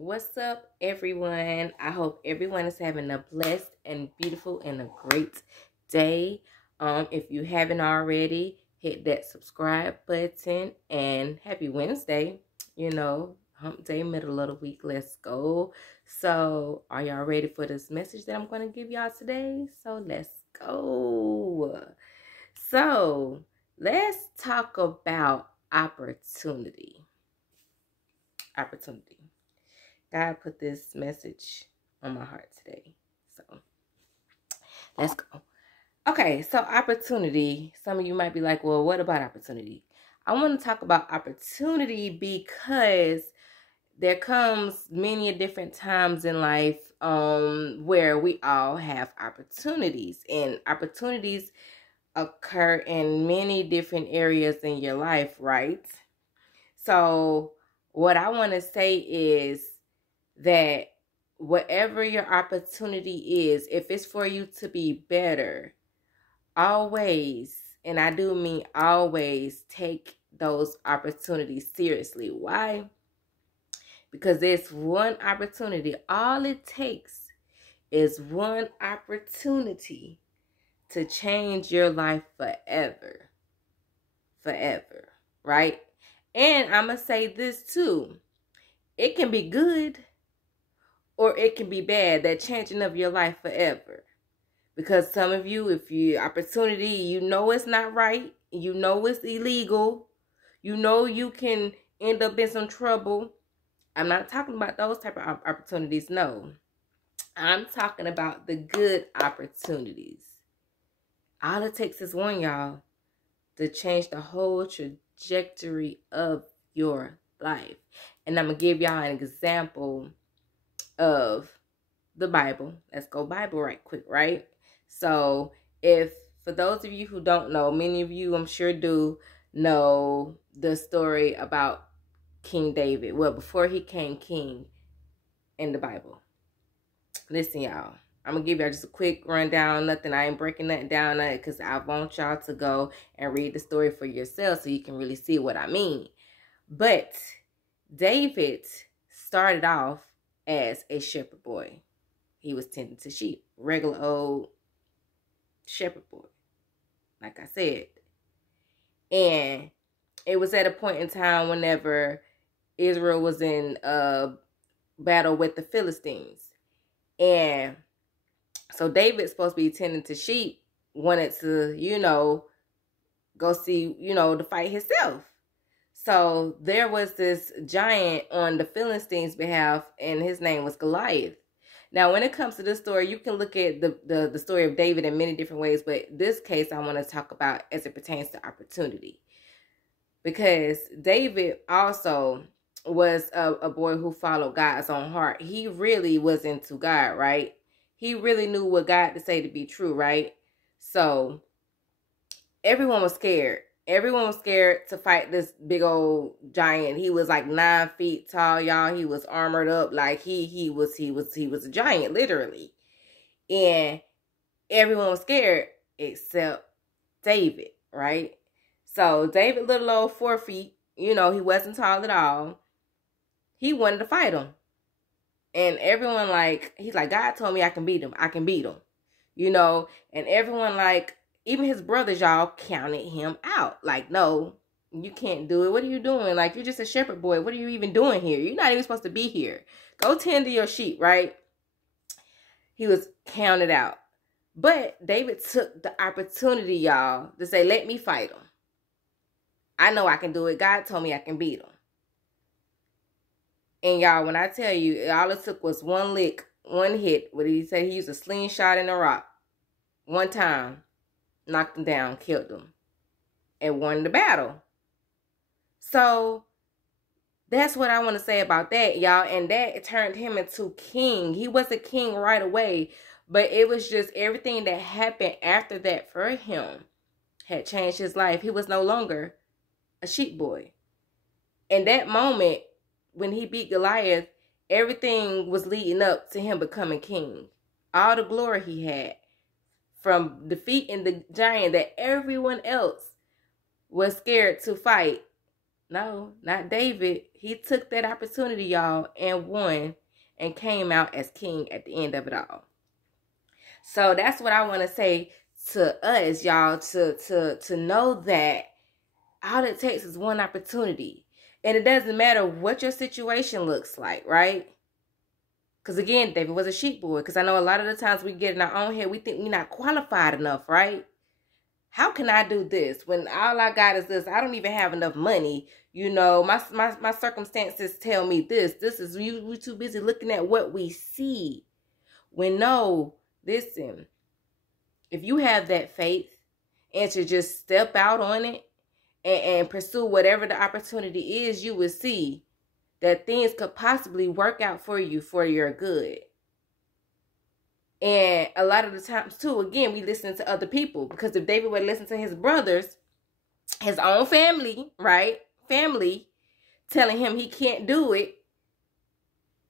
What's up, everyone? I hope everyone is having a blessed and beautiful and a great day. If you haven't already, hit that subscribe button and happy Wednesday. Hump day, middle of the week. Let's go. So, are y'all ready for this message that I'm going to give y'all today? So, let's go. So, let's talk about opportunity. Opportunity. God put this message on my heart today. So let's go. Okay, so opportunity. Some of you might be like, well, what about opportunity? I want to talk about opportunity because there comes many different times in life where we all have opportunities, and opportunities occur in many different areas in your life, right? So what I want to say is that whatever your opportunity is, if it's for you to be better, always, and I do mean always, take those opportunities seriously. Why? Because there's one opportunity. All it takes is one opportunity to change your life forever. Forever, right? And I'm going to say this too. It can be good, or it can be bad, that changing of your life forever. Because some of you, if you opportunity, you know it's not right, you know it's illegal, you know you can end up in some trouble. I'm not talking about those type of opportunities, no. I'm talking about the good opportunities. All it takes is one, y'all, to change the whole trajectory of your life. And I'm going to give y'all an example of the Bible. Let's go Bible right quick, right? So for those of you who don't know, many of you I'm sure do know the story about King David. Well, before he became king in the Bible. Listen, y'all. I'm going to give y'all just a quick rundown. I ain't breaking nothing down because I want y'all to go and read the story for yourself so you can really see what I mean. But David started off as a shepherd boy. He was tending to sheep. Regular old shepherd boy, like I said. And it was at a point in time whenever Israel was in a battle with the Philistines. And so David's supposed to be tending to sheep, wanted to, go see, to fight himself. So there was this giant on the Philistines' behalf, and his name was Goliath. Now, when it comes to this story, you can look at the story of David in many different ways, but this case I want to talk about as it pertains to opportunity. Because David also was a boy who followed God's own heart. He really was into God, right? He really knew what God to say to be true, right? So everyone was scared. Everyone was scared to fight this big old giant. He was like 9 feet tall, y'all. He was armored up like he was a giant, literally. And everyone was scared except David, right? So David, little old 4 feet, he wasn't tall at all. He wanted to fight him. And everyone he's like, God told me I can beat him. I can beat him. And everyone even his brothers, y'all, counted him out. Like, no, you can't do it. What are you doing? Like, you're just a shepherd boy. What are you even doing here? You're not even supposed to be here. Go tend to your sheep, right? He was counted out. But David took the opportunity, y'all, to say, let me fight him. I know I can do it. God told me I can beat him. And y'all, when I tell you, all it took was one lick, one hit. What did he say? He used a slingshot and a rock. One time. Knocked him down, killed him, and won the battle. So that's what I want to say about that, y'all. And that turned him into king. He was a king right away, but it was just everything that happened after that for him had changed his life. He was no longer a sheep boy. In that moment, when he beat Goliath, everything was leading up to him becoming king. All the glory he had from defeating the giant that everyone else was scared to fight. No, not David. He took that opportunity, y'all, and won and came out as king at the end of it all. So that's what I want to say to us, y'all, to know that all it takes is one opportunity. And it doesn't matter what your situation looks like, right? Because again, David was a sheep boy. Because I know a lot of the times we get in our own head, we think we're not qualified enough, right? How can I do this when all I got is this? I don't even have enough money. You know, my circumstances tell me this. This is, we too busy looking at what we see. When no, listen, if you have that faith and to just step out on it and pursue whatever the opportunity is, you will see that things could possibly work out for you for your good. And a lot of the times, too, again, we listen to other people. Because if David would listen to his brothers, his own family, right? Family, telling him he can't do it.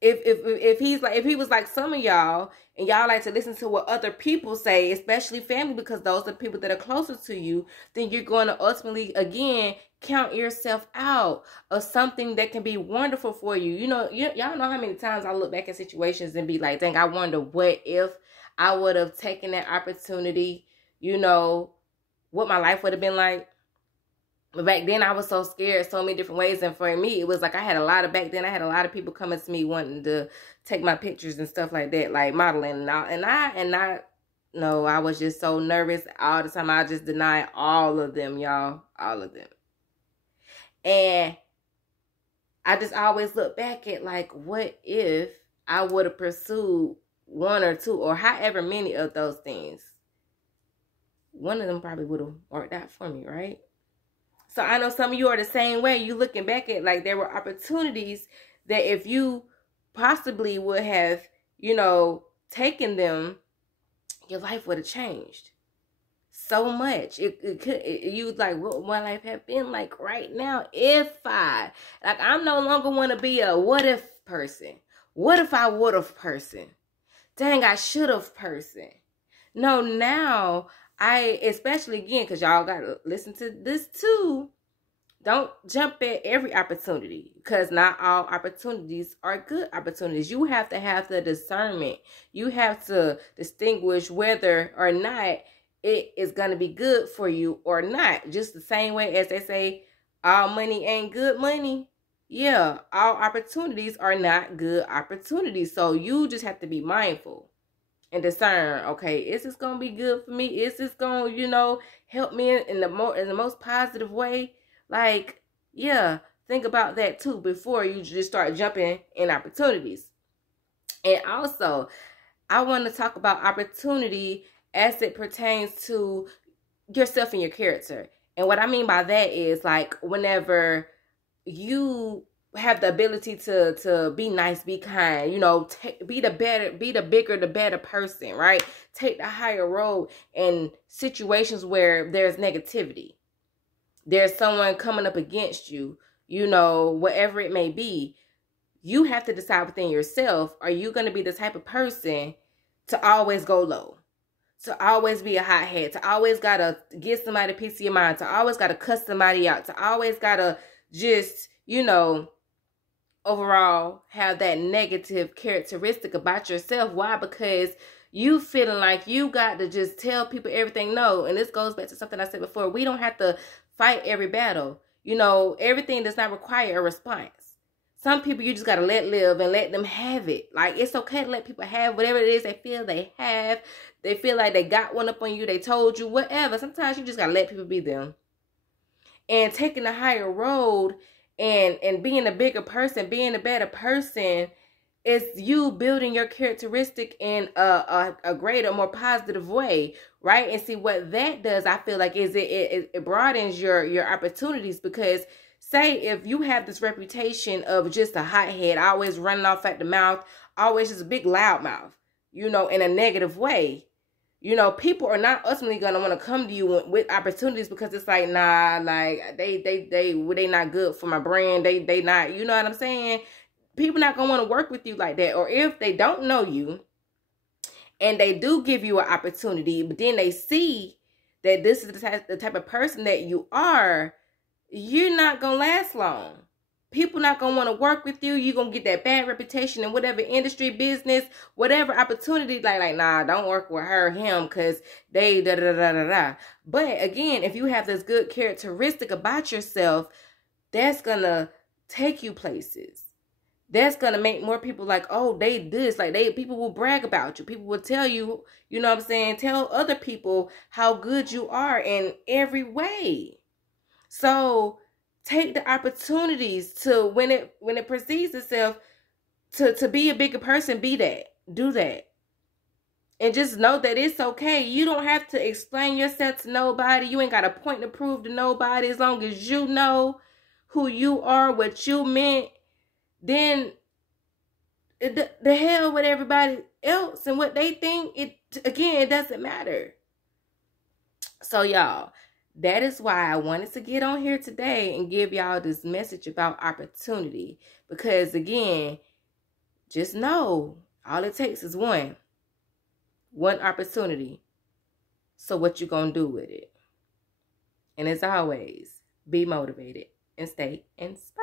If he was like some of y'all, and y'all like to listen to what other people say, especially family, because those are people that are closer to you, then you're going to ultimately, again, count yourself out of something that can be wonderful for you. You know, y'all know how many times I look back at situations and be like, dang, I wonder what if I would have taken that opportunity, you know, what my life would have been like. But back then I was so scared so many different ways. And for me, it was like I had a lot of people coming to me wanting to take my pictures and stuff like that, like modeling and all. And I was just so nervous all the time. I just denied all of them, y'all. All of them. And I just always look back at like, what if I would have pursued one or two or however many of those things? One of them probably would have worked out for me, right? So I know some of you are the same way. You looking back at like there were opportunities that if you possibly would have, you know, taken them, your life would have changed so much. You like, what my life have been like right now if I'm no longer want to be a what if person. What if I would have person? Dang, I should have person. No, now especially again, because y'all got to listen to this too. Don't jump at every opportunity because not all opportunities are good opportunities. You have to have the discernment. You have to distinguish whether or not it is going to be good for you or not. Just the same way as they say, all money ain't good money. Yeah, all opportunities are not good opportunities. So you just have to be mindful and discern, okay, is this going to be good for me? Is this going to, you know, help me in the most positive way? Like, yeah, think about that too before you just start jumping in opportunities. And also, I want to talk about opportunity as it pertains to yourself and your character. And what I mean by that is like whenever you have the ability to be nice, be kind, you know, be the bigger, the better person, right? Take the higher road in situations where there's negativity. There's someone coming up against you, you know, whatever it may be. You have to decide within yourself, are you going to be the type of person to always go low? To always be a hothead, to always got to give somebody a piece of your mind, to always got to cuss somebody out, to always got to just, you know, overall have that negative characteristic about yourself. Why? Because you feeling like you got to just tell people everything. No, and this goes back to something I said before. We don't have to fight every battle. You know, everything does not require a response. Some people you just got to let live and let them have it. Like, it's okay to let people have whatever it is they feel they have. They feel like they got one up on you. They told you, whatever. Sometimes you just got to let people be them. And taking the higher road and being a bigger person, being a better person, is you building your characteristic in a greater, more positive way, right? And see what that does, I feel like, is it broadens your opportunities. Because say if you have this reputation of just a hothead, always running off at the mouth, always just a big loud mouth, you know, in a negative way, you know, people are not ultimately going to want to come to you with opportunities because it's like, nah, like they not good for my brand. They not, you know what I'm saying? People not going to want to work with you like that. Or if they don't know you and they do give you an opportunity, but then they see that this is the type of person that you are, you're not going to last long. People not going to want to work with you. You're going to get that bad reputation in whatever industry, business, whatever opportunity. Like, nah, don't work with her, him, because they da-da-da-da-da. But again, if you have this good characteristic about yourself, that's going to take you places. That's going to make more people like, oh, they this. Like, people will brag about you. People will tell you, you know what I'm saying? Tell other people how good you are in every way. So take the opportunities to, when it perceives itself to be a bigger person, be that. Do that. And just know that it's okay. You don't have to explain yourself to nobody. You ain't got a point to prove to nobody. As long as you know who you are, what you meant, then the hell with everybody else and what they think. It doesn't matter. So y'all, that is why I wanted to get on here today and give y'all this message about opportunity. Because again, just know all it takes is one opportunity. So what you gonna do with it? And as always, be motivated and stay inspired.